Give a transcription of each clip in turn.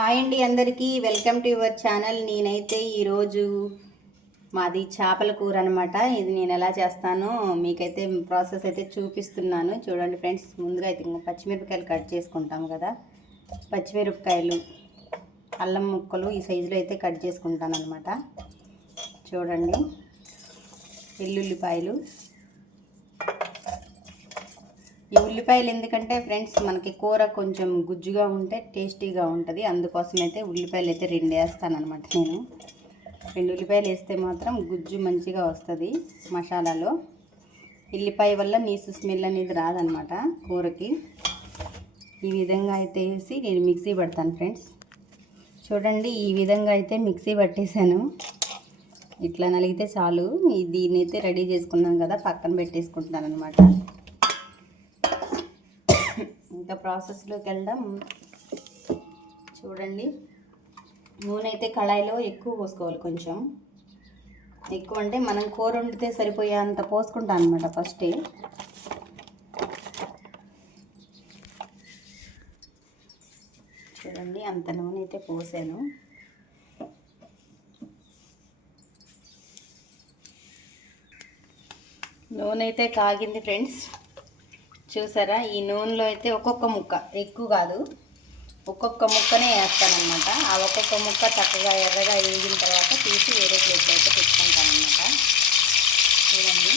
Hi అండి అందరికీ. Welcome to your channel. నేనైతే ఈరోజు మాది చేపల కూర అనమాట ఇది నేను ఎలా చేస్తానో మీకైతే ప్రాసెస్ అయితే చూపిస్తున్నాను. చూడండి ఫ్రెండ్స్ ముందుగా అయితే ఇంకా పచ్చిమిరపకాయలు కట్ చేసుకుంటాము కదా. పచ్చిమిరపకాయలు అల్లం ముక్కలు ఈ సైజులో అయితే కట్ చేసుకుంటాను అనమాట చూడండి వెల్లుల్లిపాయలు ఈ ఉల్లిపాయలు ఎందుకంటే ఫ్రెండ్స్ మనకి కూర కొంచెం గుజ్జుగా ఉంటే టేస్టీగా ఉంటుంది. అందుకోసం అయితే ఉల్లిపాయలు అయితే రెండు వేస్తానమాట నేను. రెండు ఉల్లిపాయలు వేస్తే మాత్రం గుజ్జు మంచిగా వస్తుంది మసాలాలో. ఉల్లిపాయ వల్ల నీసు స్మెల్ అనేది రాదనమాట కూరకి. ఈ విధంగా అయితే వేసి నేను మిక్సీ పడతాను ఫ్రెండ్స్. చూడండి ఈ విధంగా అయితే మిక్సీ పట్టేశాను. ఇట్లా నలిగితే చాలు. దీన్ని అయితే రెడీ చేసుకున్నాం కదా పక్కన పెట్టేసుకుంటున్నాను అనమాట ఇంకా ప్రాసెస్లోకి వెళ్ళడం చూడండి. నూనె అయితే కళాయిలో ఎక్కువ పోసుకోవాలి కొంచెం. ఎక్కువ అంటే మనం కూర వండితే సరిపోయే అంత పోసుకుంటాం అనమాట ఫస్టే. చూడండి అంత నూనె అయితే పోసాను. నూనె అయితే కాగింది ఫ్రెండ్స్. చూసారా? ఈ నూనెలో అయితే ఒక్కొక్క ముక్క ఎక్కువ కాదు. ఒక్కొక్క ముక్కనే వేస్తానమాట ఆ ఒక్కొక్క ముక్క చక్కగా ఎర్రగా వేగిన తర్వాత తీసి వేరే ప్లేట్లో అయితే పెట్టుకుంటానమాట చూడండి.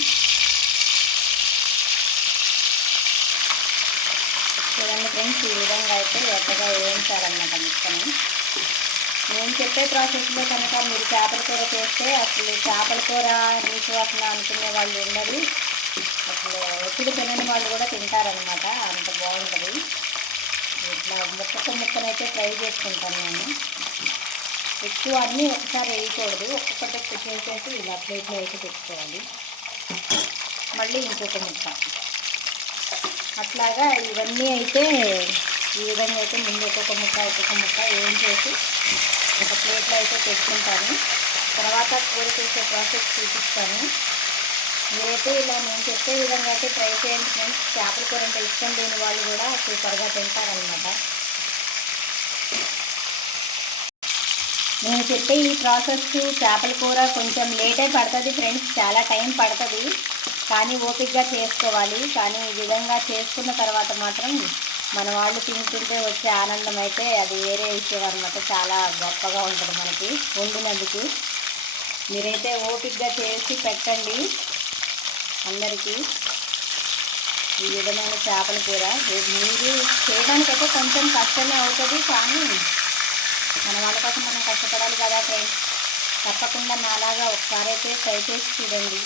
చూడండి ఫ్రెండ్స్ ఈ విధంగా అయితే ఎర్రగా వేయించాలన్నమాట ముక్కని. నేను చెప్పే ప్రాసెస్లో కనుక మీరు చేపల కూర చేస్తే అసలు చేపల కూర నీచు వాసన అనుకునే వాళ్ళు ఉండరు. అసలు ఎప్పుడు తినని వాళ్ళు కూడా తింటారనమాట అంత బాగుంటుంది. ఇట్లా ఒక్కొక్క ముక్కనైతే ఫ్రై చేసుకుంటాను నేను. ఎక్కువ అన్నీ ఒకసారి వేయకూడదు. ఒక్కొక్కటి చేసేసి ఇలా ప్లేట్లో వేసి పెట్టుకోవాలి. మళ్ళీ ఇంకొక ముక్క. అట్లాగా ఇవన్నీ అయితే ఈ విధంగా అయితే ముందు ఒక్కొక్క ముక్క ఒక్కొక్క ముక్క ఏం చేసి ఒక ప్లేట్లో అయితే పెట్టుకుంటాను. తర్వాత కూర చేసే ప్రాసెస్ చూపిస్తాను. మీరైతే ఇలా నేను చెప్పే విధంగా అయితే ట్రై చేయండి ఫ్రెండ్స్. చేపల కూర అంటే ఇష్టం లేని వాళ్ళు కూడా సూపర్గా తింటారనమాట నేను చెప్పే ఈ ప్రాసెస్ చేపల కూర కొంచెం లేటే పడుతుంది ఫ్రెండ్స్. చాలా టైం పడుతుంది. కానీ ఓపిక్గా చేసుకోవాలి. కానీ ఈ విధంగా చేసుకున్న తర్వాత మాత్రం మన వాళ్ళు తింటుంటే వచ్చే ఆనందం అయితే అది వేరే విషయం అనమాట చాలా గొప్పగా ఉంటుంది మనకి వండినందుకు. మీరైతే ఓపిక్గా చేసి పెట్టండి. అందరికీ ఈ విధమైన చేపల కూర. మీరు చేయడానికైతే కొంచెం కష్టమే అవుతుంది కానీ మన వాళ్ళ కోసం మనం కష్టపడాలి కదా ఫ్రెండ్స్ తప్పకుండా నాలాగా ఒకసారి అయితే ట్రై చేసి చూడండి.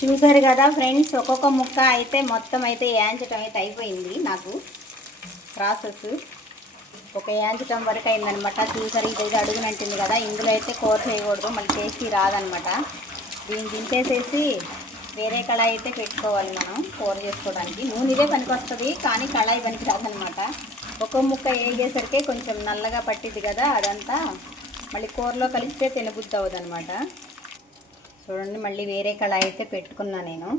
చూసారు కదా ఫ్రెండ్స్ ఒక్కొక్క ముక్క అయితే మొత్తం అయితే యాంచడం అయితే అయిపోయింది నాకు. ప్రాసెస్ ఒక యాంచటం వరకు అయిందనమాట. చూసారు ఇది అడుగునంటుంది కదా ఇందులో అయితే కూర చేయకూడదు మళ్ళీ టేస్టీ రాదనమాట. దీన్ని దింపేసేసి వేరే కళాయి అయితే పెట్టుకోవాలి మనం కూర చేసుకోవడానికి. నూనె ఇదే పనికి వస్తుంది కానీ కళాయి పనికి రాదనమాట. ఒక్క ముక్క వేగేసరికి కొంచెం నల్లగా పట్టింది కదా అదంతా మళ్ళీ కూరలో కలిస్తే తినబుద్ధి అవుదనమాట చూడండి మళ్ళీ వేరే కళాయి అయితే పెట్టుకున్నా నేను.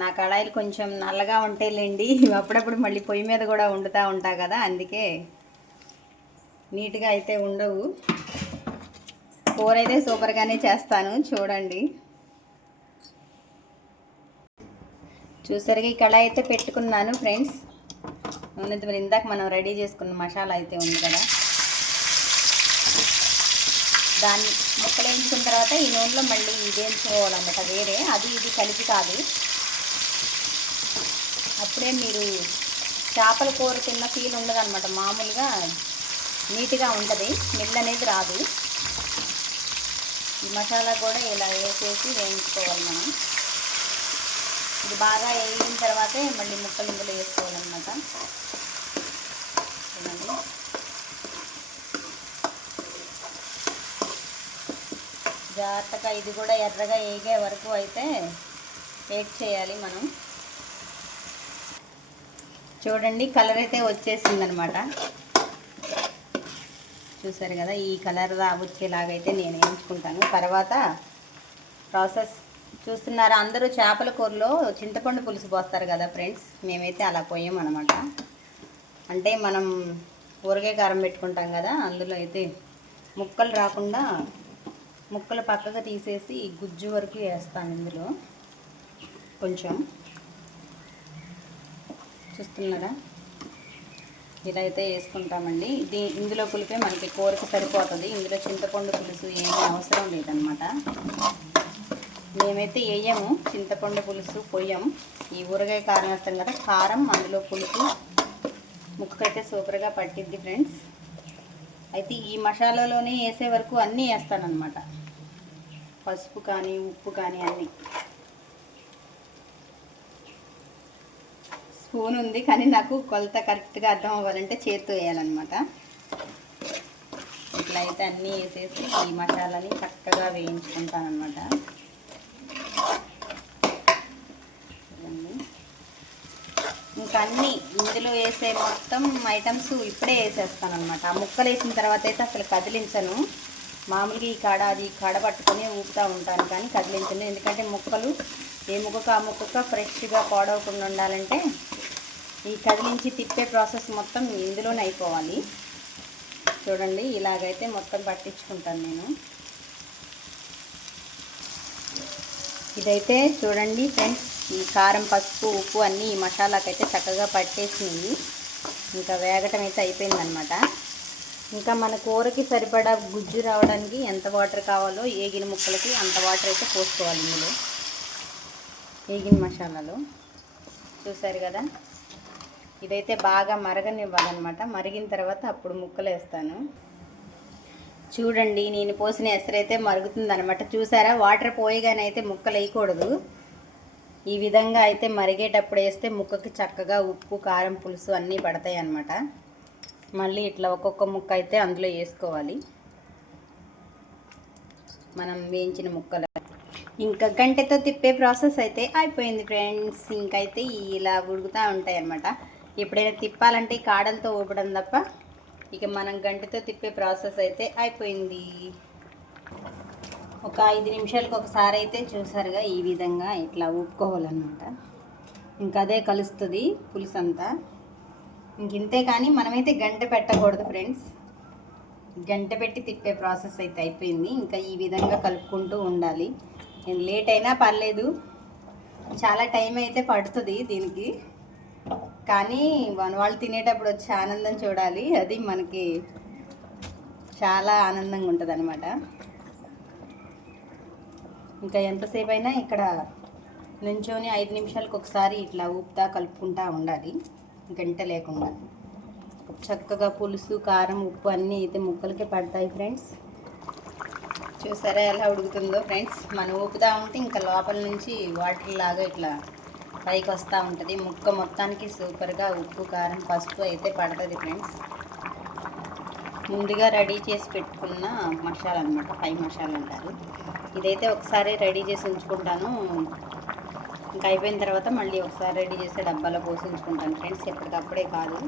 నా కళాయిలు కొంచెం నల్లగా ఉంటాయిలేండి అప్పుడప్పుడు మళ్ళీ పొయ్యి మీద కూడా వండుతూ ఉంటా కదా అందుకే నీట్గా అయితే ఉండవు. కూర అయితే సూపర్గానే చేస్తాను చూడండి. చూసరిగా ఇక్కడ అయితే పెట్టుకున్నాను ఫ్రెండ్స్. నూనె మరి ఇందాక మనం రెడీ చేసుకున్న మసాలా అయితే ఉంది కదా. దాన్ని ముక్కలు వేయించుకున్న తర్వాత ఈ నూనెలో మళ్ళీ ఇది వేయించుకోవాలన్నమాట వేరే. అది ఇది కలిపి కాదు. అప్పుడే మీరు చేపల కూర తిన్న ఫీల్ ఉండదు అనమాట మామూలుగా నీట్గా ఉంటుంది స్మెల్ అనేది రాదు. ఈ మసాలా కూడా ఇలా వేసేసి వేయించుకోవాలి మనం. ఇది బాగా వేగిన తర్వాతే మళ్ళీ ముక్కలు ఇందులో వేసుకోవాలన్నమాట. చూడండి. జాగ్రత్తగా ఇది కూడా ఎర్రగా వేగే వరకు అయితే వెయిట్ చేయాలి మనం. చూడండి కలర్ అయితే వచ్చేసిందనమాట చూసారు కదా ఈ కలర్ వచ్చేలాగైతే నేను వేయించుకుంటాను తర్వాత ప్రాసెస్ చూస్తున్నారా అందరూ చేపల కూరలో చింతపండు పులుసు పోస్తారు కదా ఫ్రెండ్స్ మేమైతే అలా పోయామన్నమాట. అంటే మనం ఊరగాయ కారం పెట్టుకుంటాం కదా అందులో అయితే ముక్కలు రాకుండా ముక్కలు పక్కగా తీసేసి గుజ్జు వరకు వేస్తాను ఇందులో. కొంచెం. చూస్తున్నారా? ఇలా అయితే వేసుకుంటామండి. దీ ఇందులో పులిపే మనకి కూరకు సరిపోతుంది. ఇందులో చింతపండు పులుసు ఏమీ అవసరం లేదనమాట. మేమైతే వేయము చింతపండు పులుసు పొయ్యం ఈ ఊరగాయ కారం వేస్తాం కదా కారం అందులో పులుసు ముక్కకైతే సూపర్గా పట్టిద్ది ఫ్రెండ్స్. అయితే ఈ మసాలాలోనే వేసే వరకు అన్నీ వేస్తానన్నమాట పసుపు కానీ ఉప్పు కానీ అన్నీ. స్పూన్ ఉంది కానీ నాకు కొలత కరెక్ట్గా అర్థం అవ్వాలంటే చేత్తో వేయాలన్నమాట. ఇట్లా అయితే అన్నీ వేసేసి ఈ మసాలాని చక్కగా వేయించుకుంటానమాట ఇంకా అన్నీ ఇందులో వేసే మొత్తం ఐటమ్స్ ఇప్పుడే వేసేస్తాను అనమాట ఆ ముక్కలు వేసిన తర్వాత అయితే అసలు కదిలించను. మామూలుగా ఈ కాడ అది కాడ పట్టుకొని ఊపుతూ ఉంటాను కానీ కదిలించను. ఎందుకంటే ముక్కలు ఏ ముక్కకు ఆ ముక్కకు ఫ్రెష్గా పాడవకుండా ఉండాలంటే ఈ కదిలించి తిప్పే ప్రాసెస్ మొత్తం ఇందులోనే అయిపోవాలి. చూడండి ఇలాగైతే మొత్తం పట్టించుకుంటాను నేను. ఇదైతే చూడండి ఫ్రెండ్స్ ఈ కారం పసుపు ఉప్పు అన్నీ ఈ మసాలాకైతే చక్కగా పట్టేసింది ఇంకా వేగటం అయితే అయిపోయిందనమాట ఇంకా మన కూరకి సరిపడా గుజ్జు రావడానికి ఎంత వాటర్ కావాలో ఏగిన ముక్కలకి అంత వాటర్ అయితే పోసుకోవాలి ఇందులో. ఏగిన మసాలాలో. చూసారు కదా? ఇదైతే బాగా మరగనివ్వాలన్నమాట. మరిగిన తర్వాత అప్పుడు ముక్కలు వేస్తాను చూడండి నేను పోసిన ఎసరైతే మరుగుతుంది అనమాట చూసారా? వాటర్ పోయగానే అయితే ముక్కలు వేయకూడదు ఈ విధంగా అయితే మరిగేటప్పుడు వేస్తే ముక్కకి చక్కగా ఉప్పు కారం పులుసు అన్నీ పడతాయి అన్నమాట మళ్ళీ ఇట్లా ఒక్కొక్క ముక్క అయితే అందులో వేసుకోవాలి. మనం వేయించిన ముక్కలు. ఇంకా గంటతో తిప్పే ప్రాసెస్ అయితే అయిపోయింది ఫ్రెండ్స్. ఇంకైతే ఇలా ఉడుకుతూ ఉంటాయి అన్నమాట ఎప్పుడైనా తిప్పాలంటే ఈ కాడలతో ఊపడం తప్ప ఇక మనం గంటతో తిప్పే ప్రాసెస్ అయితే అయిపోయింది. ఒక ఐదు నిమిషాలకు ఒకసారి అయితే చూసారుగా ఈ విధంగా ఇట్లా ఊపుకోవాలన్నమాట. ఇంకా అదే కలుస్తుంది పులుసు అంతా. ఇంక ఇంతే కానీ మనమైతే గంట పెట్టకూడదు ఫ్రెండ్స్. గంట పెట్టి తిప్పే ప్రాసెస్ అయితే అయిపోయింది. ఇంకా ఈ విధంగా కలుపుకుంటూ ఉండాలి. నేను లేట్ అయినా పర్లేదు. చాలా టైం అయితే పడుతుంది దీనికి. కానీ మన వాళ్ళు తినేటప్పుడు వచ్చే ఆనందం చూడాలి. అది మనకి చాలా ఆనందంగా ఉంటుంది అనమాట ఇంకా ఎంతసేపు అయినా ఇక్కడ నుంచొని ఐదు నిమిషాలకు ఒకసారి ఇట్లా ఊపుతా కలుపుకుంటా ఉండాలి. గంట లేకుండా. చక్కగా పులుసు కారం ఉప్పు అన్నీ అయితే ముక్కలకే పడతాయి ఫ్రెండ్స్. చూసారా ఎలా ఉడుకుతుందో ఫ్రెండ్స్. మనం ఊపుతా ఉంటే ఇంకా లోపల నుంచి వాటర్ లాగా ఇట్లా పైకి వస్తూ ఉంటుంది. ముక్క మొత్తానికి సూపర్గా ఉప్పు కారం పసుపు అయితే పడుతుంది ఫ్రెండ్స్. ముందుగా రెడీ చేసి పెట్టుకున్న మసాలా అనమాట పై మసాలా అంటారు. ఇదైతే ఒకసారి రెడీ చేసి ఉంచుకుంటాను. ఇంకా అయిపోయిన తర్వాత మళ్ళీ ఒకసారి రెడీ చేసే డబ్బాలో పోసి ఉంచుకుంటాను ఫ్రెండ్స్. ఎప్పటికప్పుడే కాదు.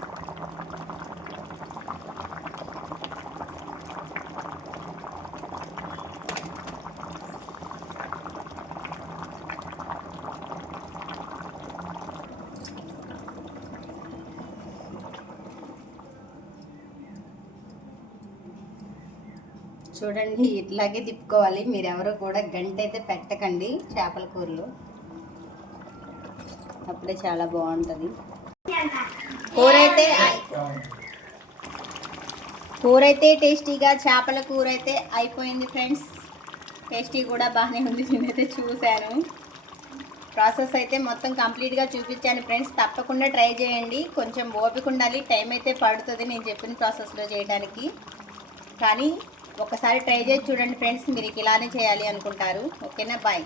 చూడండి ఇట్లాగే తిప్పుకోవాలి. మీరు ఎవరు కూడా గంట అయితే పెట్టకండి చేపల కూరలో. అప్పుడే చాలా బాగుంటుంది. కూర అయితే కూర అయితే టేస్టీగా చేపల కూర అయితే అయిపోయింది ఫ్రెండ్స్. టేస్టీ కూడా బాగానే ఉంది నేనైతే చూశాను. ప్రాసెస్ అయితే మొత్తం కంప్లీట్గా చూపించాను ఫ్రెండ్స్. తప్పకుండా ట్రై చేయండి. కొంచెం ఓపిక ఉండాలి. టైం అయితే పడుతుంది నేను చెప్పిన ప్రాసెస్లో చేయడానికి. కానీ ఒకసారి ట్రై చేసి చూడండి ఫ్రెండ్స్ మీరు ఇలానే చేయాలి అనుకుంటారు. ఓకేనా? బాయ్.